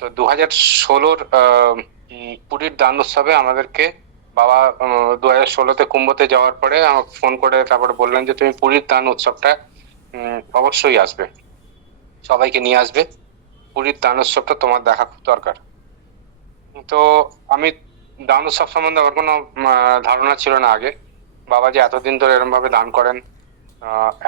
তো দু হাজার ষোলোর পুরীর দান উৎসবে আমাদেরকে বাবা দু হাজার ষোলোতে কুম্ভতে যাওয়ার পরে আমাকে ফোন করে তারপরে বললেন যে তুমি পুরীর দান উৎসবটা অবশ্যই আসবে। সবাইকে নিয়ে আসবে। পুরীর দান উৎসবটা তোমার দেখা খুব দরকার। তো আমি দান উৎসব সম্বন্ধে আমার কোনো ধারণা ছিল না আগে। বাবা যে এতদিন ধরে এরকম ভাবে দান করেন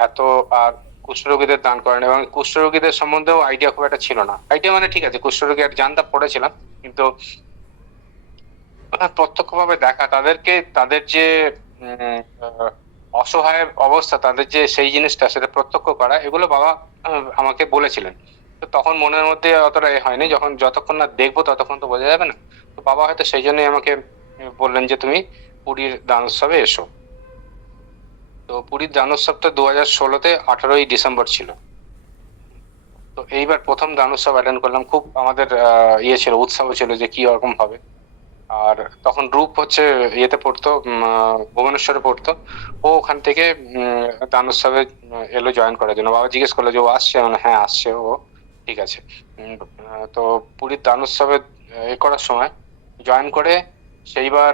এত আর কুষ্ঠরোগীদের দান করেন এবং কুষ্ঠরোগীদের সম্বন্ধেও আইডিয়া খুব একটা ছিল না। আইডিয়া মানে ঠিক আছে, কুষ্ঠরোগী আর জানতা পড়েছিলাম, কিন্তু প্রত্যক্ষভাবে দেখা, তাদেরকে, তাদের যে অসহায় অবস্থা, তাদের যে সেই জিনিসটা, সেটা প্রত্যক্ষ করা, এগুলো বাবা আমাকে বলেছিলেন। তো তখন মনের মধ্যে অতটা এ হয়নি, যখন যতক্ষণ না দেখব ততক্ষণ তো বোঝা যাবে না। তো বাবা হয়তো সেই জন্যই আমাকে বললেন যে তুমি পুরীর দান উৎসবে এসো। তো পুরীর দান উৎসবটা দু হাজার ষোলোতে আঠারোই ডিসেম্বর ছিল। তো এইবার প্রথম দান উৎসব অ্যাটেন্ড করলাম। খুব আমাদের ইয়ে ছিল উৎসব ছিল যে কি রকম হবে। আর তখন রূপ হচ্ছে ইয়েতে পড়তো ভুবনেশ্বরে পড়তো। ও ওখান থেকে উম, দান উৎসবে এলো জয়েন করার জন্য। বাবা জিজ্ঞেস করল যে ও আসছে? মানে হ্যাঁ আসছে ও। ঠিক আছে। তো পুরীর দান উৎসবে এ করার সময় জয়েন করে সেইবার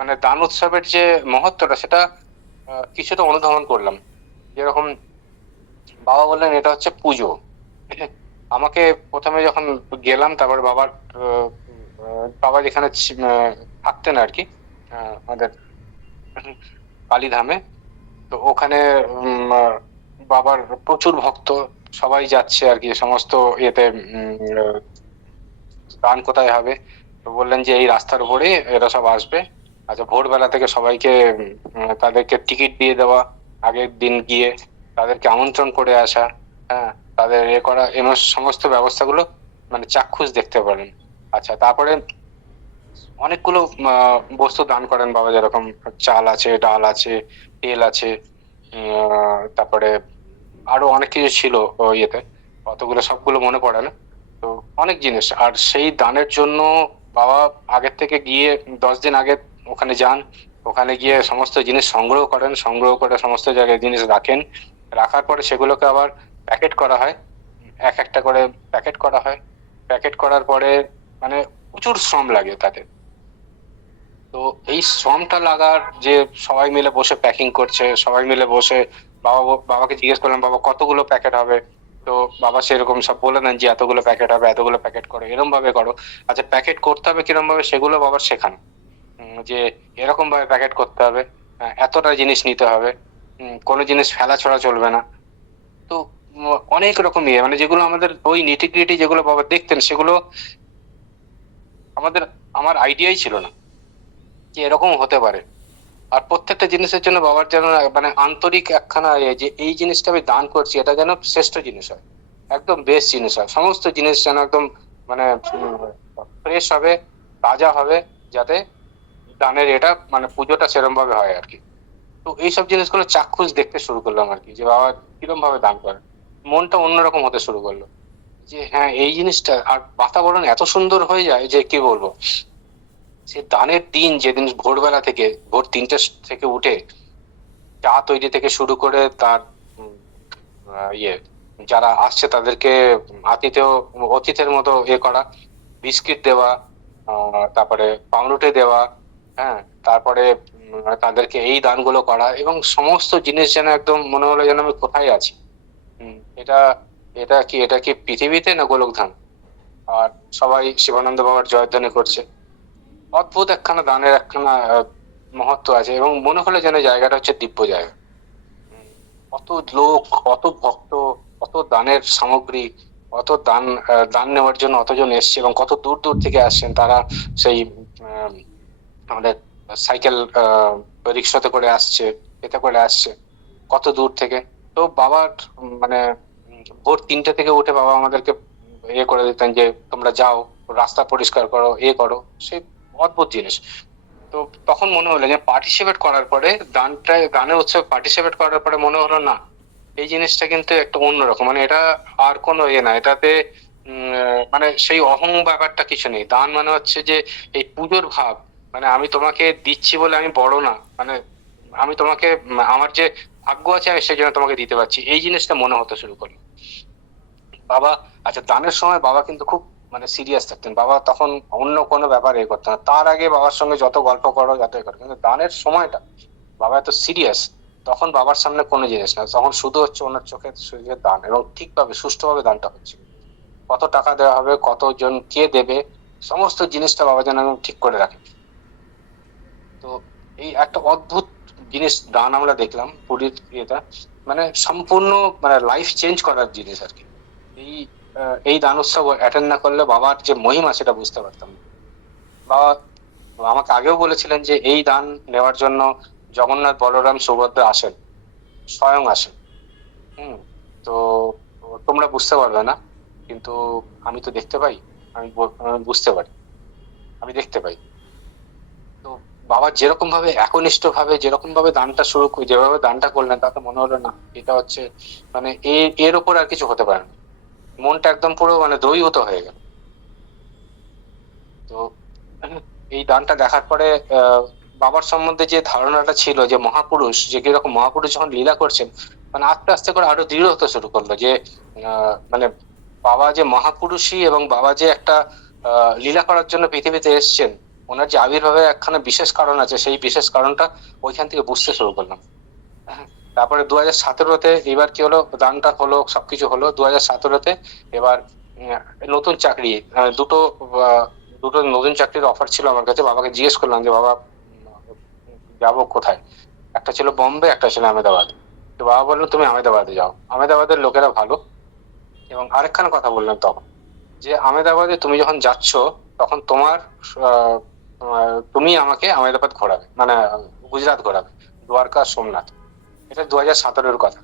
মানে দান উৎসবের যে মহত্বটা সেটা কিছুটা অনুধাবন করলাম। যেরকম বাবা বললেন, এটা হচ্ছে পুজো। আমাকে প্রথমে যখন গেলাম, তারপর বাবার বাবা যেখানে থাকতেন আর কি আমাদের কালীধামে, তো ওখানে বাবার প্রচুর ভক্ত, সবাই যাচ্ছে আর কি, সমস্ত ইয়েতে গান কোথায় হবে? তো বললেন যে এই রাস্তার উপরে এরা সব আসবে। আচ্ছা ভোরবেলা থেকে সবাইকে তাদেরকে টিকিট দিয়ে দেওয়া, আগের দিন গিয়ে তাদেরকে আমন্ত্রণ করে আসা হ্যাঁ তাদের এ করা এমন সমস্ত ব্যবস্থাগুলো মানে চাক্ষুষ দেখতে পারেন। আচ্ছা তারপরে অনেকগুলো বস্তু দান করেন বাবা, যেরকম চাল আছে, ডাল আছে, তেল আছে তারপরে আরও অনেক কিছু ছিল ইয়েতে, অতগুলো সবগুলো মনে পড়ে না। তো অনেক জিনিস, আর সেই দানের জন্য বাবা আগের থেকে গিয়ে দশ দিন আগে ওখানে যান, ওখানে গিয়ে সমস্ত জিনিস সংগ্রহ করেন, সংগ্রহ করে সমস্ত জায়গায় জিনিস রাখেন। রাখার পরে সেগুলোকে আবার প্যাকেট করা হয়। এক একটা করে প্যাকেট করা হয়। প্যাকেট করার পরে মানে প্রচুর শ্রম লাগে তাতে। তো এই শ্রমটা লাগার যে সবাই মিলে বসে প্যাকিং করছে, সবাই মিলে বসে বাবা বাবাকে জিজ্ঞেস করলাম, বাবা, কতগুলো প্যাকেট হবে? তো বাবা সেরকম সব বলে দেন যে, এতগুলো প্যাকেট হবে, এতগুলো প্যাকেট করো। এরকম ভাবে করো। আচ্ছা প্যাকেট করতে হবে কিরম ভাবে সেগুলো বাবার শেখান। যে এরকম ভাবে প্যাকেট করতে হবে আহ, এতটা জিনিস নিতে হবে কোনো জিনিস ফেলা ছড়া চলবে না। তো অনেক রকম ইয়ে মানে যেগুলো আমাদের ওই নিটিগ্রিটি যেগুলো বাবা দেখতেন সেগুলো আমাদের আমার আইডিয়াই ছিল না যে এরকম হতে পারে। আর প্রত্যেকটা জিনিসের জন্য বাবার যেন মানে আন্তরিক একখানা যে এই জিনিসটা আমি দান করছি এটা যেন শ্রেষ্ঠ জিনিস হয় একদম বেস্ট জিনিস হয়। সমস্ত জিনিস যেন একদম মানে ফ্রেশ হবে তাজা হবে যাতে দানের এটা মানে পুজোটা সেরম ভাবে হয় আর কি। তো এইসব জিনিসগুলো চাক্ষুষ দেখতে শুরু করলাম আর কি, যে বাবা কিরম ভাবে দান করে মনটা অন্যরকম হতে শুরু করল। যে হ্যাঁ এই জিনিসটা আর বাতাবরণ এত সুন্দর হয়ে যায় যে কি বলব? সে দানের দিন যেদিন ভোরবেলা থেকে, ভোর তিনটে থেকে উঠে চা তৈরি থেকে শুরু করে তার ইয়ে যারা আসছে তাদেরকে আতিথেয়, অতিথের মতো ইয়ে করা, বিস্কিট দেওয়া তারপরে পাউরুটি দেওয়া হ্যাঁ তারপরে তাদেরকে এই দানগুলো করা এবং সমস্ত জিনিস যেন একদম মনে হলো যেন আমি কোথায় আছি। এটা এটা কি এটা কি পৃথিবীতে না গোলকধাম? আর সবাই শিবানন্দ বাবার জয়ধ্বনি করছে। অদ্ভুত একখানা দানের একখানা মহত্ব আছে এবং মনে হলো যেন জায়গাটা হচ্ছে দিব্য জায়গা। অত লোক অত ভক্ত অত দানের সামগ্রী অত দান দান নেওয়ার জন্য অতজন এসছে এবং কত দূর দূর থেকে আসছেন তারা সেই আমাদের সাইকেল রিক্সাতে করে আসছে, এতে করে আসছে। কত দূর থেকে? তো বাবার মানে ভোর তিনটে থেকে উঠে বাবা আমাদেরকে ইয়ে করে দিতেন যে, তোমরা যাও, রাস্তা পরিষ্কার করো, এ করো। সে অদ্ভুত জিনিস। তো তখন মনে হলো যে পার্টিসিপেট করার পরে দানটা গানের উৎসবে পার্টিসিপেট করার পরে মনে হলো, না, এই জিনিসটা কিন্তু একটা অন্যরকম। মানে এটা আর কোনো ইয়ে না। এটাতে মানে সেই অহং ব্যাপারটা কিছু নেই। দান মানে হচ্ছে যে, এই পুজোর ভাব মানে আমি তোমাকে দিচ্ছি বলে আমি বড় না। মানে আমি তোমাকে, আমার যে ভাগ্য আছে আমি সেই জন্য তোমাকে দিতে পারছি। এই জিনিসটা মনে হতে শুরু করল। বাবা আচ্ছা দানের সময় বাবা কিন্তু খুব মানে সিরিয়াস থাকতেন। বাবা তখন অন্য কোনো ব্যাপারে এ করতেন না। তার আগে বাবার সঙ্গে যত গল্প করো, যত এ করো, কিন্তু দানের সময়টা বাবা এত সিরিয়াস তখন বাবার সামনে কোনো জিনিস না। তখন শুধু হচ্ছে ওনার চোখে শরীরের দান এবং ঠিকভাবে, সুষ্ঠুভাবে দানটা হচ্ছে। কত টাকা দেওয়া হবে, কতজন কে দেবে, সমস্ত জিনিসটা বাবা যেন ঠিক করে রাখে। তো এই একটা অদ্ভুত জিনিস দান আমরা দেখলাম, পুরীর ইয়েটা। মানে সম্পূর্ণ মানে লাইফ চেঞ্জ করার জিনিস আর কি। এই এই দান উৎসব অ্যাটেন্ড না করলে বাবার যে মহিমা সেটা বুঝতে পারতাম। বাবা, আমাকে আগেও বলেছিলেন যে এই দান নেওয়ার জন্য জগন্নাথ বলরাম সুভদ্রা আসেন, স্বয়ং আসেন। হুম, তো তোমরা বুঝতে পারবে না, কিন্তু আমি তো দেখতে পাই আমি বুঝতে পারি। আমি দেখতে পাই। বাবা যেরকম ভাবে একনিষ্ঠ ভাবে যেরকম ভাবে দানটা শুরু যেভাবে দানটা করলেন তাতে মনে হলো না, এটা হচ্ছে মানে এর ওপর আর কিছু হতে পারে না। মনটা একদম পুরো মানে দ্রবীভূত হয়ে গেল। তো এই দানটা দেখার পরে বাবার সম্বন্ধে যে ধারণাটা ছিল যে মহাপুরুষ, যে কীরকম মহাপুরুষ যখন লীলা করছেন মানে আস্তে আস্তে করে আরও দৃঢ় হতে শুরু করল যে মানে বাবা যে মহাপুরুষই এবং বাবা যে একটা লীলা করার জন্য পৃথিবীতে এসছেন ওনার যে আবির্ভাবের একখানা বিশেষ কারণ আছে সেই বিশেষ কারণটা ওইখান থেকে বুঝতে শুরু করলাম। হ্যাঁ, তারপরে দু হাজার সতেরোতে এবার কি হলো দানটা হলো সবকিছু হলো দু হাজার সতেরোতে এবার নতুন চাকরি আহ, দুটো দুটো নতুন চাকরির অফার ছিল আমার কাছে। বাবাকে জিজ্ঞেস করলাম যে বাবা যাব কোথায়? একটা ছিল বম্বে একটা ছিল আহমেদাবাদ। তো বাবা বলল তুমি আহমেদাবাদে যাও। আহমেদাবাদের লোকেরা ভালো। এবং আরেকখানা কথা বললেন তখন যে আহমেদাবাদে তুমি যখন যাচ্ছ তখন তোমার তুমি আমাকে আহমেদাবাদ ঘোরাবে মানে গুজরাট ঘোরাবে, দ্বারকা সোমনাথ। এটা দু হাজার সতেরোর কথা।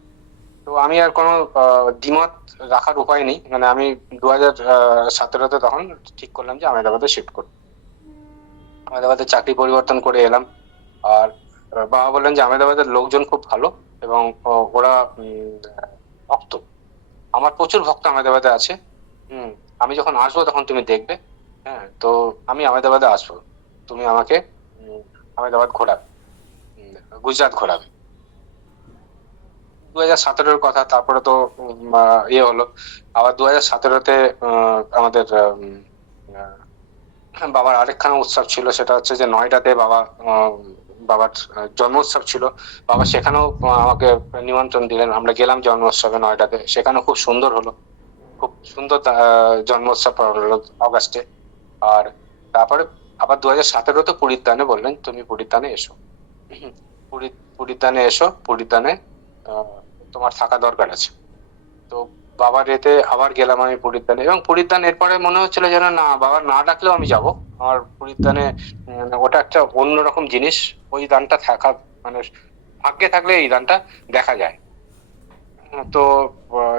তো আমি আর কোনো দ্বিমত রাখার উপায় নেই। মানে আমি দু হাজার সতেরোতে তখন ঠিক করলাম যে আহমেদাবাদে শিফট করব। আহমেদাবাদে চাকরি পরিবর্তন করে এলাম। আর বাবা বললেন যে আহমেদাবাদের লোকজন খুব ভালো এবং ওরা ভক্ত। আমার প্রচুর ভক্ত আহমেদাবাদে আছে। হুম, আমি যখন আসব তখন তুমি দেখবে। হ্যাঁ তো আমি আহমেদাবাদে আসব। তুমি আমাকে আহমেদাবাদ ঘোরাবে গুজরাট ঘোরাবে দু হাজার সতেরোর কথা, তারপরে তো ইয়ে হলো। আবার দু হাজার সতেরোতে আমাদের বাবার আরেকখানা উৎসব ছিল, সেটা হচ্ছে যে নয়ডাতে বাবা বাবার জন্মোৎসব ছিল। বাবা সেখানেও আমাকে নিমন্ত্রণ দিলেন। আমরা গেলাম জন্মোৎসবে নয়ডাতে সেখানেও খুব সুন্দর হলো। খুব সুন্দর জন্মোৎসব হলো অগাস্টে আর তারপরে আবার দু হাজার সতেরোতে দানে বললেন, তুমি দানে এসো। পুরী পুরীর দানে এসো দানে তোমার থাকা দরকার আছে। তো বাবার এতে আবার গেলাম আমি দানে এবং দান এরপরে মনে হচ্ছিল যেন না, বাবার না ডাকলেও আমি যাব। আমার পুরীর দানে ওটা একটা অন্যরকম জিনিস, ওই দানটা থাকা মানে ভাগ্যে থাকলে এই দানটা দেখা যায়। তো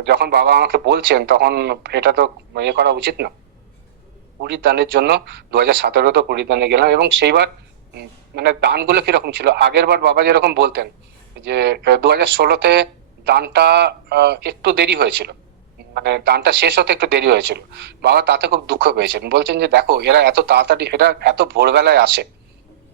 যখন বাবা আমাকে বলছেন, তখন এটা তো ইয়ে করা উচিত না। পুরীর দানের জন্য দু হাজার সতেরোতে পুরীর দানে গেলাম এবং সেইবার মানে দানগুলো কীরকম ছিল? আগের বার বাবা যেরকম বলতেন যে দু হাজার ষোলোতে দানটা একটু দেরি হয়েছিল। মানে দানটা শেষ হতে একটু দেরি হয়েছিল। বাবা তাতে খুব দুঃখ পেয়েছেন। বলছেন যে, দেখো, এরা এত তাড়াতাড়ি, এরা এত ভোরবেলায় আসে।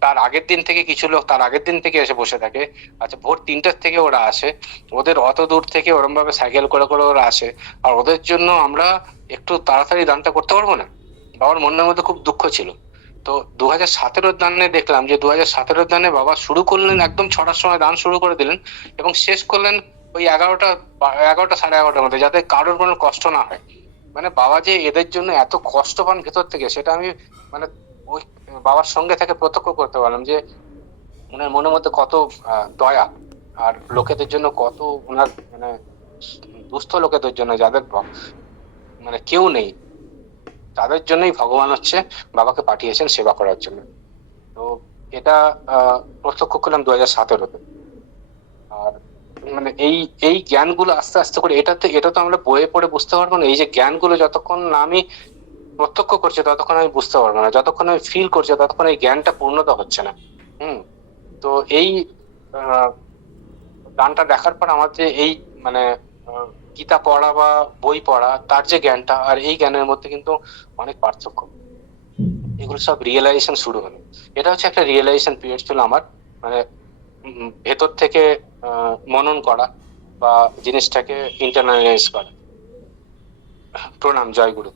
তার আগের দিন থেকে কিছু লোক তার আগের দিন থেকে এসে বসে থাকে। আচ্ছা ভোর তিনটের থেকে ওরা আসে। ওদের অত দূর থেকে ওরম ভাবে সাইকেল করে করে ওরা আসে। আর ওদের জন্য আমরা একটু তাড়াতাড়ি দানটা করতে পারব না? বাবার মনের মধ্যে খুব দুঃখ ছিল। তো দু হাজার সতেরোর দানে দেখলাম যে দু হাজার সতেরোর দানে বাবা শুরু করলেন, একদম ছটার সময় দান শুরু করে দিলেন এবং শেষ করলেন ওই এগারোটা এগারোটা সাড়ে এগারোটার মধ্যে, যাতে কারোর কোনো কষ্ট না হয়। মানে বাবা যে এদের জন্য এত কষ্ট পান ভেতর থেকে, সেটা আমি মানে ওই বাবার সঙ্গে থেকে প্রত্যক্ষ করতে পারলাম যে ওনার মনের মধ্যে কত দয়া আর লোকেদের জন্য কত ওনার মানে দুস্থ লোকেদের জন্য যাদের মানে কেউ নেই। তাদের জন্যই ভগবান হচ্ছে, বাবাকে পাঠিয়েছেন সেবা করার জন্য। তো এটা প্রত্যক্ষ করলাম দু হাজার সতেরোতে। আর মানে এই এই জ্ঞানগুলো আস্তে আস্তে করে, এটাতে, এটা তো আমরা বইয়ে পড়ে বুঝতে পারব না, এই যে জ্ঞানগুলো যতক্ষণ না আমি প্রত্যক্ষ করছি, ততক্ষণ আমি বুঝতে পারব না, যতক্ষণ আমি ফিল করছি, ততক্ষণ এই জ্ঞানটা পূর্ণতা হচ্ছে না। হুম, তো এই গানটা দেখার পর আমার যে এই মানে গীতা পড়া বা বই পড়া, তার যে জ্ঞানটা, আর এই জ্ঞানের মধ্যে কিন্তু অনেক পার্থক্য। এগুলো সব রিয়েলাইজেশন শুরু হলো। এটা হচ্ছে একটা রিয়েলাইজেশন পিরিয়ড ছিল আমার। মানে ভেতর থেকে মনন করা বা জিনিসটাকে ইন্টারনালাইজ করা। প্রণাম জয় গুরু